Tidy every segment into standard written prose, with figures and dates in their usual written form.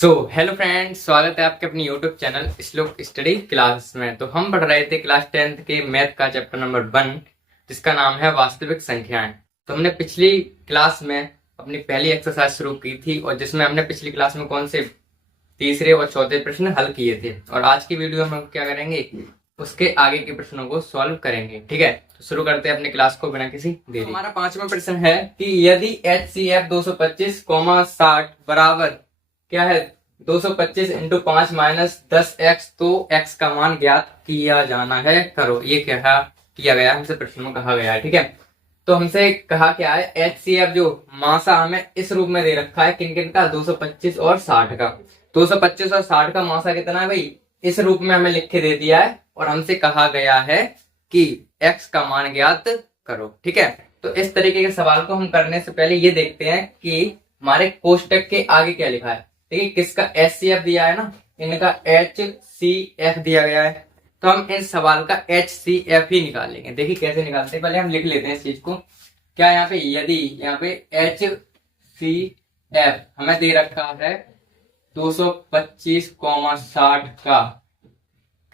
Hello friends, स्वागत है आपके अपनी यूट्यूब चैनल श्लोक स्टडी क्लास में। तो हम पढ़ रहे थे क्लास 10th के मैथ का चैप्टर नंबर 1, जिसका नाम है वास्तविक संख्याएं। तो हमने पिछली क्लास में अपनी पहली एक्सरसाइज शुरू की थी, और जिसमें हमने पिछली क्लास में कौन से तीसरे और चौथे प्रश्न हल किए थे। और आज की वीडियो में हम क्या करेंगे, उसके आगे के प्रश्नों को सॉल्व करेंगे। ठीक है, तो शुरू करते हैं अपनी क्लास को बिना किसी देरी। हमारा 5वां प्रश्न है कि यदि HCF 225, 60 बराबर क्या है 225 इंटू 5 माइनस 10x, तो x का मान ज्ञात किया जाना है, करो। ये क्या किया गया, हमसे प्रश्न में कहा गया है। ठीक है, तो हमसे कहा क्या है, HCF जो मासा हमें इस रूप में दे रखा है, किन किन का, 225 और 60 का। 225 और 60 का मासा कितना है भाई, इस रूप में हमें लिख के दे दिया है, और हमसे कहा गया है कि x का मान ज्ञात करो। ठीक है, तो इस तरीके के सवाल को हम करने से पहले ये देखते हैं कि हमारे कोष्टक के आगे क्या लिखा है। देखिए, किसका HCF दिया है ना, इनका HCF दिया गया है, तो हम इस सवाल का HCF ही निकालेंगे। देखिए कैसे निकालते हैं, पहले हम लिख लेते हैं इस चीज को। क्या यहाँ पे, यदि यहाँ पे HCF हमें दे रखा है 225, 60 का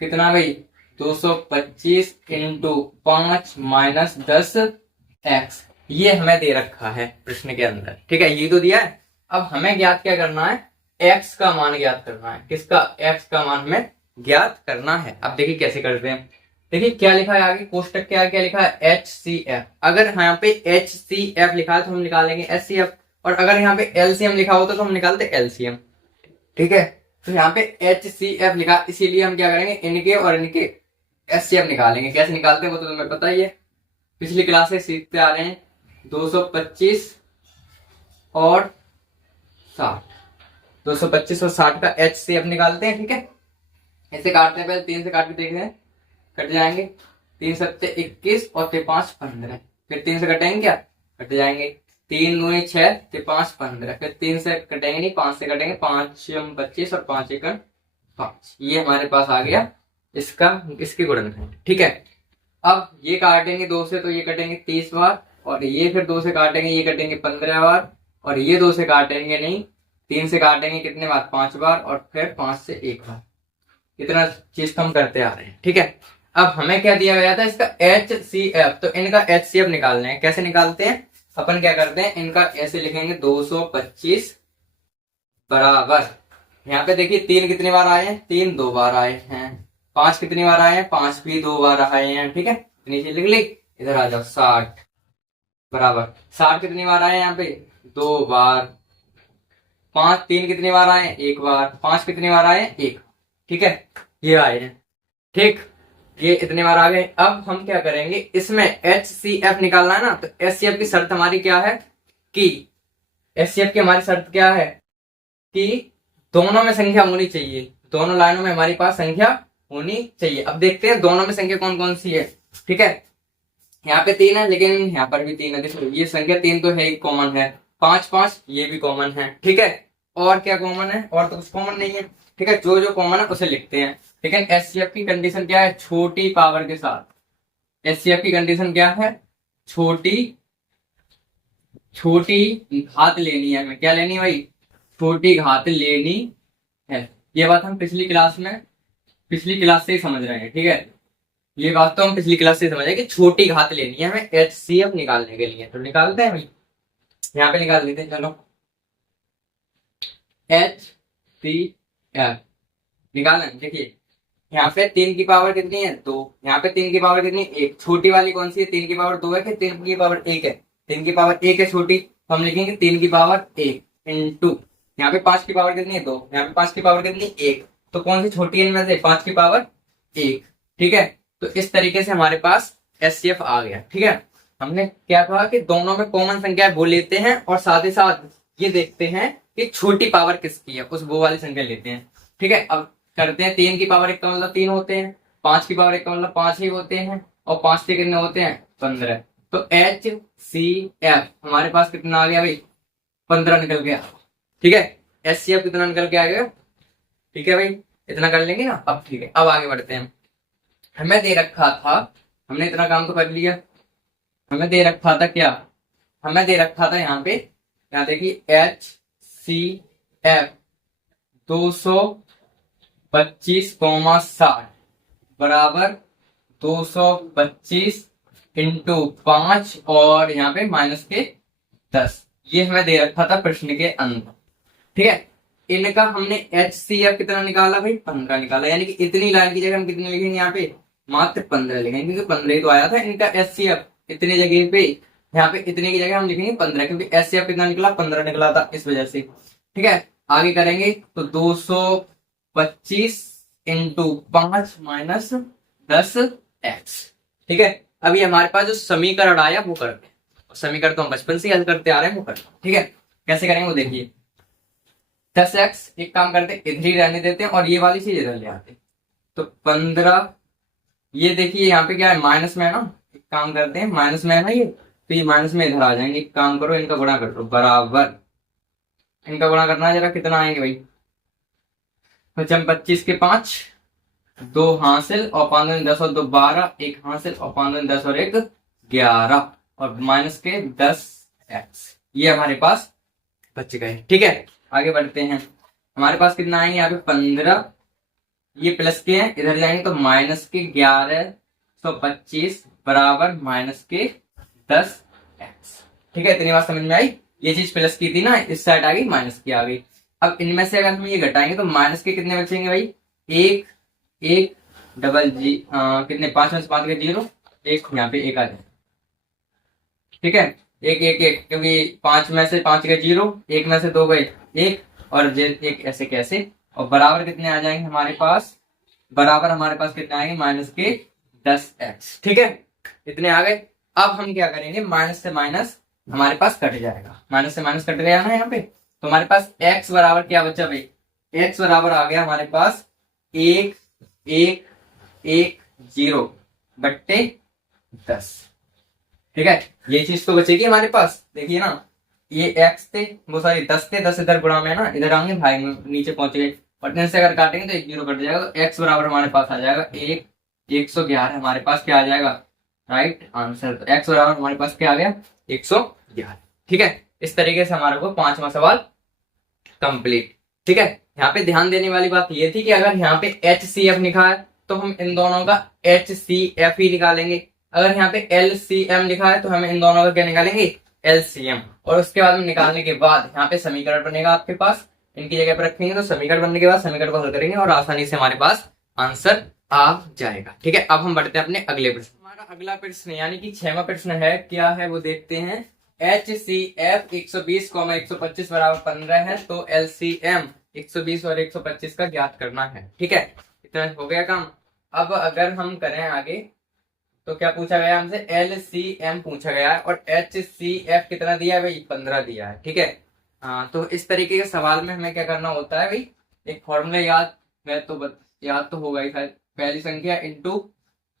कितना भाई, 225 इंटू 5 माइनस 10x, ये हमें दे रखा है प्रश्न के अंदर। ठीक है, ये तो दिया है। अब हमें ज्ञात क्या करना है, x का मान ज्ञात करना है। किसका, x का मान हमें ज्ञात करना है। अब देखिए कैसे करते हैं। देखिए क्या लिखा है आगे, कोष्टक के आगे क्या लिखा है, HCF। अगर यहाँ पे HCF लिखा है तो हम निकालेंगे HCF, और अगर यहाँ पे LCM लिखा होता तो हम निकालते LCM। ठीक है, तो यहाँ पे HCF लिखा, इसीलिए हम क्या करेंगे, इनके और इनके HCF निकालेंगे। कैसे निकालते हैं वो तो तुम्हें पता ही है, पिछली क्लास से सीखते आ रहे हैं। 225 और 60, 225 और 60 का HCF निकालते हैं। ठीक है, ऐसे काटते हैं, पहले 3 से काट के देखते हैं, कट जाएंगे। 3 सत्ते 21 और 5 15, फिर 3 से कटेंगे क्या, कट जाएंगे। 3 दूनी 6, 5 15, फिर 3 से कटेंगे नहीं, 5 से कटेंगे। 5 25 और 5 1 5, ये हमारे पास आ गया इसका, इसके गुणनखंड। ठीक है, अब ये काटेंगे 2 से, तो ये कटेंगे 30 बार, और ये फिर 2 से काटेंगे, ये कटेंगे 15 बार, और ये 2 से काटेंगे नहीं, 3 से काटेंगे कितने बार, 5 बार, और फिर 5 से 1 बार। इतना चीज हम करते आ रहे हैं। ठीक है, अब हमें क्या दिया गया था, इसका HCF, तो इनका HCF निकालना है। कैसे निकालते हैं, अपन क्या करते हैं, इनका ऐसे लिखेंगे 225 बराबर, यहाँ पे देखिए 3 कितनी बार आए हैं, 3 2 बार आए हैं। 5 कितनी बार आए हैं, 5 भी 2 बार आए हैं। ठीक है, नीचे लिख ली, इधर आ जाओ, 60 बराबर 60 कितनी बार आए हैं, यहाँ पे 2 बार। 5 3 कितनी बार आए हैं, 1 बार। 5 कितनी बार आए हैं, 1। ठीक है, ये आए हैं। ठीक, ये इतने बार आ गए। अब हम क्या करेंगे, इसमें HCF निकालना है ना, तो HCF की शर्त हमारी क्या है कि HCF की हमारी शर्त क्या है कि दोनों में संख्या होनी चाहिए, दोनों लाइनों में हमारी पास संख्या होनी चाहिए। अब देखते हैं दोनों में संख्या कौन कौन सी है। ठीक है, यहाँ पे 3 है, लेकिन यहाँ पर भी 3 है। देखो ये संख्या 3 तो है ही, कॉमन है। 5 5 ये भी कॉमन है। ठीक है, और क्या कॉमन है, और तो कुछ कॉमन नहीं है। ठीक है, जो जो कॉमन है उसे लिखते हैं। लेकिन HCF की कंडीशन क्या है, छोटी पावर के साथ। HCF की कंडीशन क्या है, छोटी छोटी घात लेनी है हमें। क्या लेनी है भाई, छोटी घात लेनी है। ये बात हम पिछली क्लास से ही समझ रहे हैं। ठीक है, ये बात तो हम पिछली क्लास से समझ रहे हैं कि छोटी घात लेनी है हमें HCF निकालने के लिए। तो निकालते हैं भाई, यहाँ पे निकाल लेते हैं। चलो, HCF निकालना। देखिए यहाँ पे 3 की पावर कितनी है, 2। यहाँ पे 3 की पावर कितनी, 1। छोटी वाली कौन सी है, 3 की पावर 2 है कि 3 की पावर 1 है, 3 की पावर 1 है छोटी, तो हम लिखेंगे 3 की पावर 1 इंटू, यहाँ पे 5 की पावर कितनी है, 2। यहाँ पे 5 की पावर कितनी, 1। तो कौन सी छोटी है इनमें से, 5 की पावर 1। ठीक है, तो इस तरीके से हमारे पास HCF आ गया। ठीक है, हमने क्या कहा कि दोनों में कॉमन संख्या वो लेते हैं, और साथ ही साथ ये देखते हैं कि छोटी पावर किसकी है, उस वो वाली संख्या लेते हैं। ठीक है, अब करते हैं। 3 की पावर 1 का मतलब 3 होते हैं, 5 की पावर 1 का मतलब 5 ही होते हैं, और 5 से कितने होते हैं, 15। तो HCF हमारे पास कितना आ गया भाई, 15 निकल गया। ठीक है, HCF कितना निकल के आ गया। ठीक है भाई, इतना कर लेंगे ना। अब ठीक है, अब आगे बढ़ते हैं। हमें दे रखा था, हमने इतना काम तो कर लिया। हमें दे रखा था क्या, हमें दे रखा था यहाँ पे, यहाँ देखिए HCF 225,60 बराबर 225 इंटू 5 और यहाँ पे माइनस के 10। ये हमें दे रखा था प्रश्न के अंदर। ठीक है, इनका हमने HCF कितना निकाला भाई, 15 निकाला। यानी कि इतनी लाइन की जगह हम कितनी लिखेंगे यहाँ पे, मात्र 15 लिखेंगे, क्योंकि 15 ही तो आया था इनका HCF। इतनी जगह पे यहाँ पे इतने की जगह हम लिखेंगे 15, क्योंकि HCF कितना निकला, 15 निकला था, इस वजह से। ठीक है, आगे करेंगे तो 225 इंटू 5 माइनस 10x। ठीक है, अभी हमारे पास जो समीकरण आया वो करते हैं। समीकरण तो हम बचपन से हल करते आ रहे हैं, वो करते हैं। ठीक है, कैसे करेंगे वो देखिए। 10x एक काम करते हैं, इधर ही रहने देते हैं और ये वाली चीज इधर ले आते हैं। तो 15, ये देखिए यहाँ पे क्या है, माइनस में है ना। एक काम करते हैं, माइनस में है ना ये, तो ये माइनस में इधर आ जाएंगे। एक काम करो, इनका गुणा कर दो, बराबर इनका गुणा करना है, जरा कितना आएंगे भाई। पचम 25 के 5, 2 हासिल और 5 दूनी 10 और 2 12, 1 हासिल और 5 दूनी 10 और 1 11 और माइनस के 10x। ये हमारे पास बच गए। ठीक है, आगे बढ़ते हैं। हमारे पास कितना आएंगे यहाँ पे 15, ये प्लस के हैं, इधर जाएंगे तो माइनस के 1125 बराबर माइनस के 10x। ठीक है, इतनी बात समझ में आई। ये चीज प्लस की थी ना, इस साइड आ गई, माइनस की आ गई। अब इनमें से अगर हम ये घटाएंगे तो माइनस के कितने बचेंगे भाई, एक एक डबल जी कितने, 5 में से 5 के 0, एक यहाँ पे एक आ जाए। ठीक है, एक एक एक, क्योंकि 5 में से 5 के 0, एक में से 2 गए 1 और एक ऐसे कैसे, और बराबर कितने आ जाएंगे हमारे पास, बराबर हमारे पास कितने आएंगे, माइनस के 10x। ठीक है, इतने आ गए। अब हम क्या करेंगे, माइनस से माइनस हमारे पास कट जाएगा, माइनस से माइनस कट गया ना यहाँ पे। तो हमारे पास x बराबर क्या बचा भाई, x बराबर आ गया हमारे पास 1 1 1 0 बट्टे 10। ठीक है, ये चीज तो बचेगी हमारे पास। देखिए ना, ये x थे, वो सारी 10 थे, 10 इधर गुणा में ना, इधर आएंगे भाई में, नीचे पहुंच गए, और से अगर काटेंगे तो 1 0 कट जाएगा। तो x बराबर हमारे पास आ जाएगा 111। हमारे पास क्या आ जाएगा, राइट आंसर। तो x बराबर हमारे पास क्या आ गया, 111। ठीक है, इस तरीके से हमारे को 5वां सवाल कंप्लीट। ठीक है, यहाँ पे ध्यान देने वाली बात ये थी कि अगर यहाँ पे HCF लिखा है तो हम इन दोनों का HCF ही निकालेंगे। अगर यहाँ पे LCM लिखा है तो हम इन दोनों का क्या निकालेंगे, LCM। और उसके बाद में निकालने के बाद यहाँ पे समीकरण बनेगा आपके पास, इनकी जगह पर रखेंगे तो समीकरण बनने के बाद समीकरण को हल करेंगे और आसानी से हमारे पास आंसर आ जाएगा। ठीक है, अब हम बढ़ते हैं अपने अगले प्रश्न। हमारा अगला प्रश्न यानी कि 6वां प्रश्न है, क्या है वो देखते हैं। HCF 120, 125 बराबर 15 है, तो LCM 120 और 125 का ज्ञात करना है। ठीक है, इतना हो गया काम। अब अगर हम करें आगे तो क्या पूछा गया हमसे, LCM पूछा गया है और HCF कितना दिया है भाई, 15 दिया है। ठीक है, हाँ, तो इस तरीके के सवाल में हमें क्या करना होता है भाई, एक फॉर्मूला याद है तो याद तो होगा ही शायद, पहली संख्या इंटू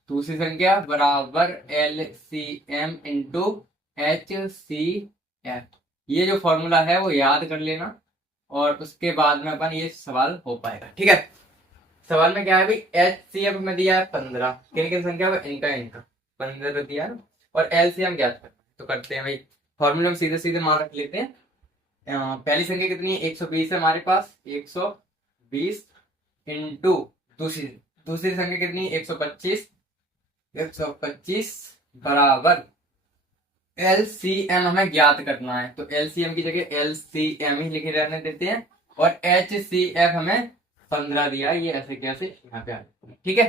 दूसरी संख्या बराबर LCM इंटू HCF। ये जो फॉर्मूला है वो याद कर लेना और उसके बाद में अपन ये सवाल हो पाएगा। ठीक है, सवाल में क्या है भाई, HCF में दिया है 15, किन किन संख्या, इनका 15 दिया है और LCM ज्ञात करना है। तो करते हैं भाई, फॉर्मूला में सीधे सीधे मान रख लेते हैं। पहली संख्या कितनी है, 120 है हमारे पास, 120 इंटू दूसरी संख्या कितनी है, 125 बराबर LCM हमें ज्ञात करना है। तो LCM की जगह LCM ही लिखे रहने देते हैं और HCF हमें 15 दिया, ये ऐसे कैसे यहाँ पे आ जाए। ठीक है,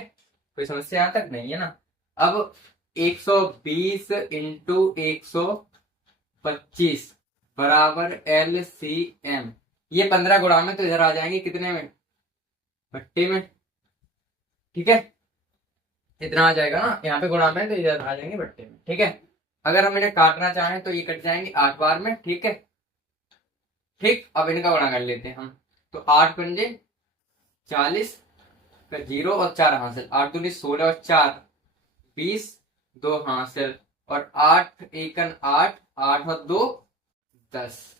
कोई समस्या यहाँ तक नहीं है ना। अब 120 इंटू 125 बराबर LCM, ये 15 गुणा में तो इधर आ जाएंगे कितने में, भट्टे में। ठीक है, इतना आ जाएगा ना, यहाँ पे गुणा में तो इधर आ जाएंगे भट्टे में। ठीक है, अगर हम इन्हें काटना चाहें तो ये कट जाएंगे 8 बार में। ठीक है, ठीक, अब इनका गुणा कर लेते हैं हम। तो 8 पंजे 40 का 0 और 4 हासिल, 8 दूनी 16 और 4 20, 2 हासिल और 8 एकन 8, 8 और 2 10,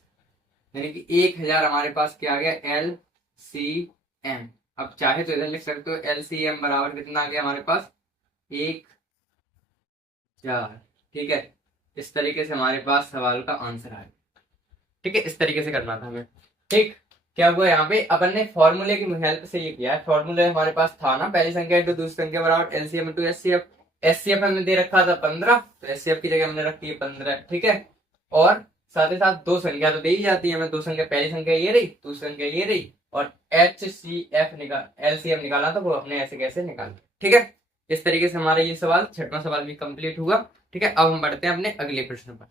यानी कि 1000 हमारे पास क्या आ गया, LCM। अब चाहे तो इधर लिख सकते हो LCM बराबर कितना आ गया हमारे पास, 1000। ठीक है, इस तरीके से हमारे पास सवाल का आंसर आ गया। ठीक है, इस तरीके से करना था हमें। ठीक, क्या हुआ यहाँ पे, अपन ने फॉर्मूले की हेल्प से ये किया है। फॉर्मूले हमारे पास था ना, पहली संख्या इंटू दूसरी संख्या बराबर एलसीएम इंटू एचसीएफ। एचसीएफ हमने दे रखा था 15, तो एचसीएफ की जगह हमने रखी है 15, ठीक है। और साथ ही साथ दो संख्या तो दे ही जाती है हमें, दो संख्या, पहली संख्या ये रही, दूसरी संख्या ये रही, और एच सी एफ निकाल एलसीएम निकाला तो वो अपने ऐसे कैसे निकाल, ठीक है। इस तरीके से हमारा ये सवाल, छठवां सवाल भी कंप्लीट हुआ, ठीक है। अब हम बढ़ते हैं अपने अगले प्रश्न पर।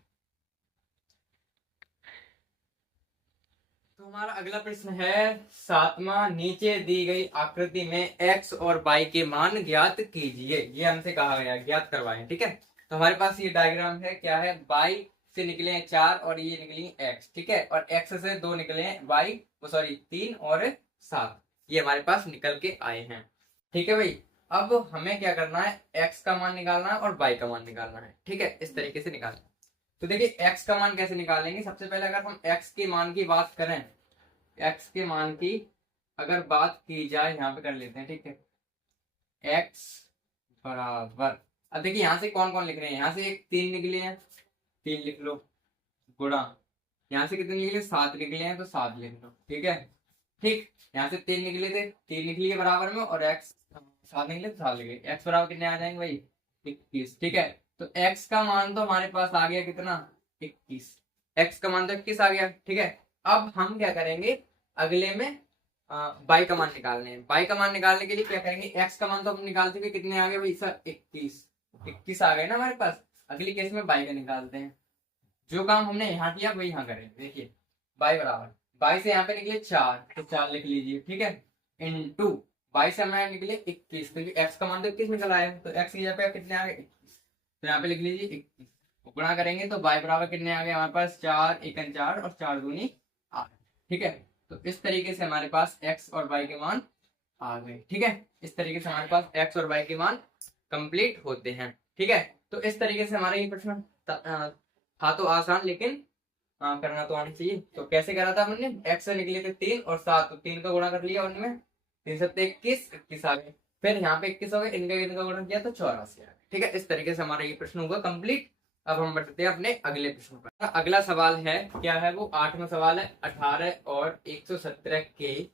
तो हमारा अगला प्रश्न है सातवां, नीचे दी गई आकृति में x और y के मान ज्ञात कीजिए। ये हमसे कहा गया ज्ञात करवाएं, ठीक है। तो हमारे पास ये डायग्राम है, क्या है, y से निकले 4 और ये निकली x, ठीक है। और x से 2 निकले y, सॉरी 3 और 7, ये हमारे पास निकल के आए हैं, ठीक है भाई। अब हमें क्या करना है, x का मान निकालना है और y का मान निकालना है, ठीक है। इस तरीके से निकालना है। तो देखिए x का मान कैसे निकालेंगे। सबसे पहले अगर हम x के मान की बात करें, x के मान की अगर बात की जाए, यहाँ पे कर लेते हैं, ठीक है। x बराबर, अब देखिए यहाँ से कौन कौन लिख रहे हैं, यहाँ से एक 3 निकले हैं, 3 लिख लो, गुणा यहाँ से कितने निकले, 7 निकले हैं तो 7 लिख लो, ठीक है। ठीक, यहाँ से 3 निकले थे, 3 लिख लिए बराबर में, और x 7 निकले तो 7 लिखे, x बराबर कितने आ जाएंगे भाई, 21, ठीक है। तो x का मान तो हमारे पास आ गया कितना, 21, x का मान तो 21 आ गया, ठीक है। अब हम क्या करेंगे, अगले में y का मान निकालने हैं। y का मान निकालने के लिए क्या करेंगे, x का मान तो हम निकाल चुके, कितने आ गए भाई सर, 21 आ गए ना हमारे पास। अगली केस में y का निकालते हैं। जो काम हमने यहाँ किया वही यहाँ करें। देखिए y बराबर, y से यहाँ पे निकले 4, तो 4 लिख लीजिए, ठीक है, इंटू y से हमारे निकले 21, क्योंकि x का मान तो 21 निकल आया, तो x की जगह पे कितने आ गए, 21, तो यहाँ पे लिख लीजिए 21। गुणा करेंगे तो y बराबर कितने आ गए हमारे पास, 4 एकन 4 और 4 दूनी 8, ठीक है। तो इस तरीके से हमारे पास x और y के मान आ गए, ठीक है। इस तरीके से हमारे पास x और y के मान कंप्लीट होते हैं, ठीक है। तो इस तरीके से हमारा ये प्रश्न था तो आसान, लेकिन करना तो आना चाहिए। तो कैसे करा था हमने, x से निकले थे 3 और 7, तो 3 का गुणा कर लिया, उनमें 3 7 21, 21 आ गए, फिर यहाँ पे 21 हो गए, इनका गुणा किया तो 84 आ गए, ठीक है। इस तरीके से हमारा ये प्रश्न हुआ कंप्लीट। अब हम बढ़ते हैं अपने अगले प्रश्न पर। अगला सवाल है, क्या है वो, 8वां सवाल है, 18 और 117 के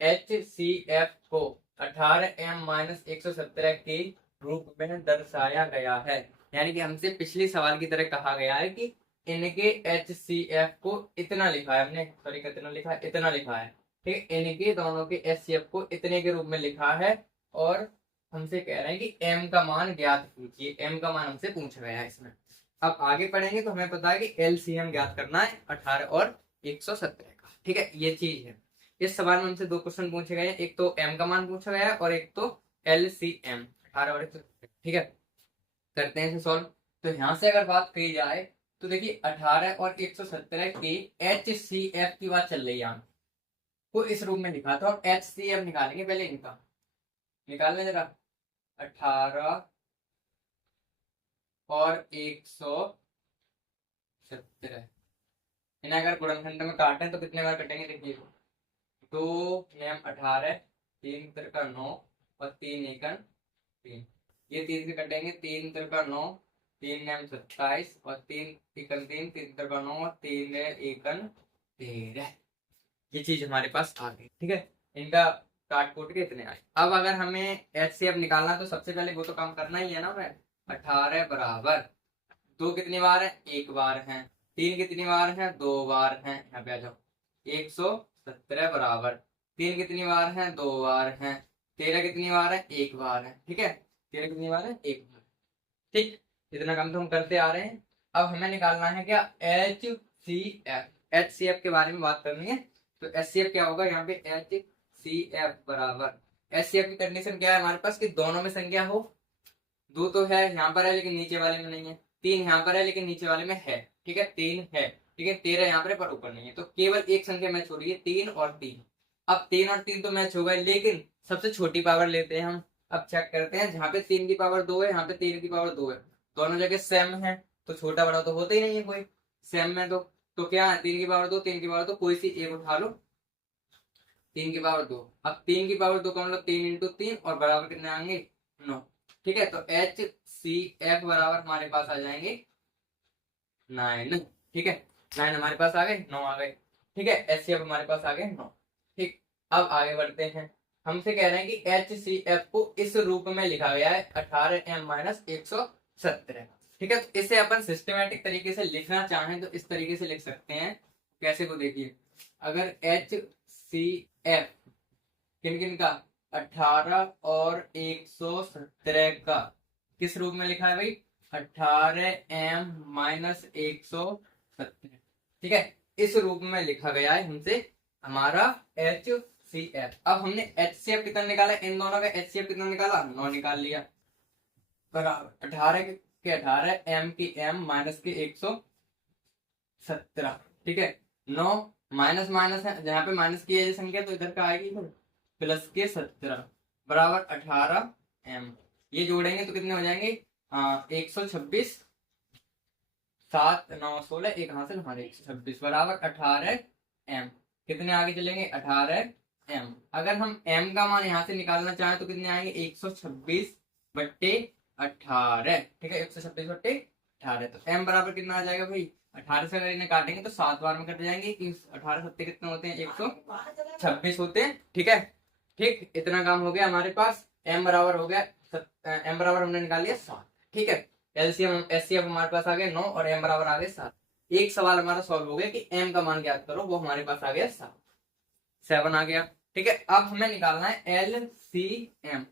HCF को 18m माइनस 117 के रूप में दर्शाया गया है। यानी कि हमसे पिछले सवाल की तरह कहा गया है कि इनके HCF को इतना लिखा है हमने, सॉरी कितना लिखा है, इतना लिखा है, ठीक है। इनके दोनों के HCF को इतने के रूप में लिखा है, और हमसे कह रहे हैं कि m का मान ज्ञात कीजिए। m का मान हमसे पूछा गया है इसमें। अब आगे पढ़ेंगे तो हमें पता है कि LCM ज्ञात करना है 18 और 117 का, ठीक है, ये चीज है। इस सवाल में हमसे 2 क्वेश्चन पूछे गए हैं, एक तो m का मान पूछा गया है और एक तो LCM 18 और 117, ठीक है। करते हैं इसे सॉल्व। तो यहाँ से अगर बात की जाए तो देखिए 18 और 117 की HCF की बात चल रही है, यहाँ को इस रूप में लिखा था, और HCF निकालेंगे पहले इनका, निकाल लें जरा। 18 और 117, इन्हें अगर गुणनखंड में काटें तो कितने बार कटेंगे, देखिए 2 नेम 18, 3 तिरका 9 और 3 एकन 3, ये 3 से कटेंगे, 3 तिरका 9, 3 नेम 27 और 3 एकन 3, 3 तिरका 9 और 3 एकन 13, ये चीज हमारे पास आ गई, ठीक है। इनका काट कूट के इतने आए। अब अगर हमें HCF निकालना तो सबसे पहले वो तो काम करना ही है ना। मैं 18 बराबर 2 कितनी बार है, 1 बार है, 3 कितनी बार है, 2 बार है, यहाँ पे आ जाओ, 117 बराबर 3 कितनी बार है, 2 बार है, 13 कितनी बार है, 1 बार है, ठीक है। 13 कितनी बार है, 1 बार, ठीक। इतना काम तो हम करते आ रहे हैं। अब हमें निकालना है क्या, HCF के बारे में बात करनी है। तो HCF क्या होगा, यहाँ पे HCF बराबर, HCF की कंडीशन क्या है हमारे पास, कि दोनों में संख्या हो, 2 तो है यहाँ पर है लेकिन नीचे वाले में नहीं है, 3 यहाँ पर है लेकिन नीचे वाले में है, ठीक है, 3 है, ठीक है, 13 यहाँ पर है पर ऊपर नहीं है, तो केवल एक संख्या मैच हो रही है, 3 और 3। अब 3 और 3 तो मैच हो गए, लेकिन सबसे छोटी पावर लेते हैं हम। अब चेक करते हैं, जहाँ पे 3 की पावर 2 है, यहाँ पे 3 की पावर 2 है, दोनों जगह सेम है, तो छोटा बड़ा तो होता ही नहीं है कोई, सेम में तो क्या है, 3 की पावर 2, 3 की पावर 2, कोई सी एक उठा लो, 3 की पावर 2। अब 3 की पावर 2 का मतलब 3 इंटू 3 और बराबर कितने आएंगे, 9, ठीक है। तो HCF बराबर हमारे पास आ जाएंगे 9, ठीक है, 9 हमारे पास आ गए, 9 आ गए, ठीक है। HCF हमारे पास आ गए 9। ठीक, अब आगे बढ़ते हैं। हमसे कह रहे हैं कि HCF को इस रूप में लिखा गया है 18m माइनस 117। ठीक है, तो इसे अपन सिस्टमेटिक तरीके से लिखना चाहें तो इस तरीके से लिख सकते हैं। कैसे को देखिए, अगर HCF किन किन का 18 और 117 का किस रूप में लिखा है भाई, 18m माइनस 117। ठीक है, इस रूप में लिखा गया है हमसे हमारा HCF। अब हमने HCF कितना निकाला, इन दोनों का HCF कितना निकाला, 9 निकाल लिया, बराबर 18 के 18 m की m माइनस के 117। ठीक है, 9 माइनस माइनस है, जहां पे माइनस की है संख्या तो इधर का आएगी प्लस के 17 बराबर 18m। ये जोड़ेंगे तो कितने हो जाएंगे, 126, 7 9 16, एक हासिल, 126 बराबर 18m। कितने आगे चलेंगे, 18m। अगर हम m का मान यहाँ से निकालना चाहें तो कितने आएंगे, 126 बट्टे 18। ठीक है, 126 बट्टे 18, तो m बराबर कितना आ जाएगा भाई, 18 से अगर इन्हें काटेंगे तो 7 बार में कट जाएंगे। 18 सत्ते कितने होते हैं, 126 होते हैं। ठीक है, ठीक, इतना काम हो गया हमारे पास। m बराबर हो गया, m बराबर हमने निकाल लिया 7। ठीक है, एलसीएम एचसीएफ हमारे पास आ गया 9 और m बराबर आ गया 7। एक सवाल हमारा सॉल्व हो गया कि m का मान ज्ञात करो, वो हमारे पास आ गया 7 आ गया। ठीक है, अब हमें निकालना है एलसीएम।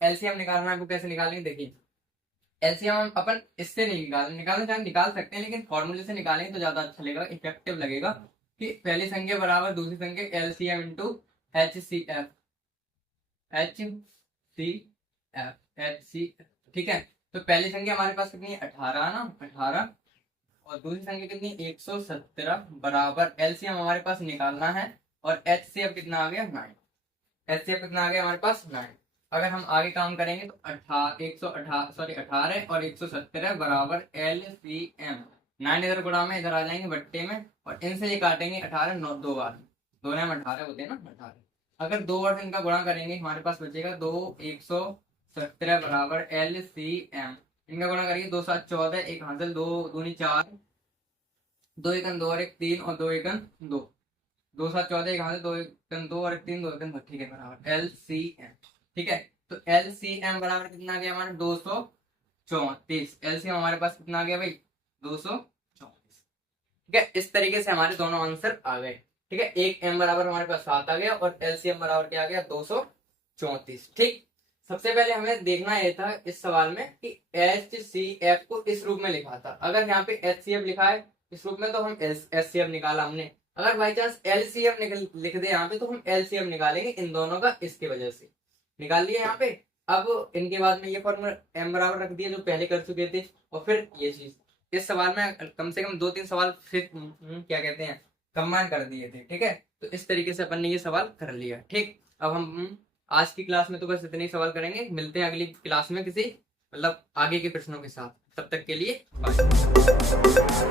एलसीएम निकालना है, वो कैसे निकालेंगे, देखिए एलसीएम हम अपन इससे नहीं निकालना चाहे निकाल सकते हैं, लेकिन फॉर्मूले से निकालेंगे तो ज्यादा अच्छा लगेगा, इफेक्टिव लगेगा कि पहली संख्या बराबर दूसरी संख्या एलसीएम इंटू HCF। ठीक है, तो पहली संख्या हमारे पास कितनी है, 18 ना, 18, और दूसरी संख्या कितनी, 117 बराबर एलसीएम हमारे पास निकालना है, और HCF कितना आ गया, 9। HCF कितना आ गया हमारे पास, 9। अगर हम आगे काम करेंगे तो 18 और 117 बराबर LCM। 9 इधर गुणा में इधर आ जाएंगे बट्टे में, और इनसे ये काटेंगे 18 9 दो बार, 2 में 18 होते हैं ना, 18। अगर 2 बार इनका गुणा करेंगे हमारे पास बचेगा 2 117 बराबर LCM। इनका गुणा करेंगे 2 7 14, एक हासिल, 2 दूनी 4, 2 एकन 2 और 1 3, और 2 एकन 2, 2 7 14, एक हासिल, 2 एकन 2 और 1 3, 2 एकन 2। ठीक है, बराबर LCM। ठीक है, तो LCM बराबर कितना आ गया हमारा, 234। LCM हमारे पास कितना आ गया भाई, 234। ठीक है, इस तरीके से हमारे दोनों आंसर आ गए। ठीक है, एक m बराबर हमारे पास 7 आ गया, और LCM बराबर क्या आ गया, 234। ठीक, सबसे पहले हमें देखना यह था इस सवाल में कि HCF को इस रूप में लिखा था। अगर यहाँ पे HCF लिखा है इस रूप में तो हम HCF निकाला हमने। अगर बाई चांस LCM लिख दे यहाँ पे तो हम LCM निकालेंगे इन दोनों का, इसकी वजह से निकाल लिया यहाँ पे। अब इनके बाद में ये फॉर्मूला m बराबर रख दिया जो पहले कर चुके थे, और फिर ये चीज इस सवाल में कम से कम 2-3 सवाल फिर क्या कहते हैं कंबाइन कर दिए थे। ठीक है, तो इस तरीके से अपन ने ये सवाल कर लिया। ठीक, अब हम आज की क्लास में तो बस इतने ही सवाल करेंगे, मिलते हैं अगली क्लास में किसी मतलब आगे के प्रश्नों के साथ। तब तक के लिए बाय।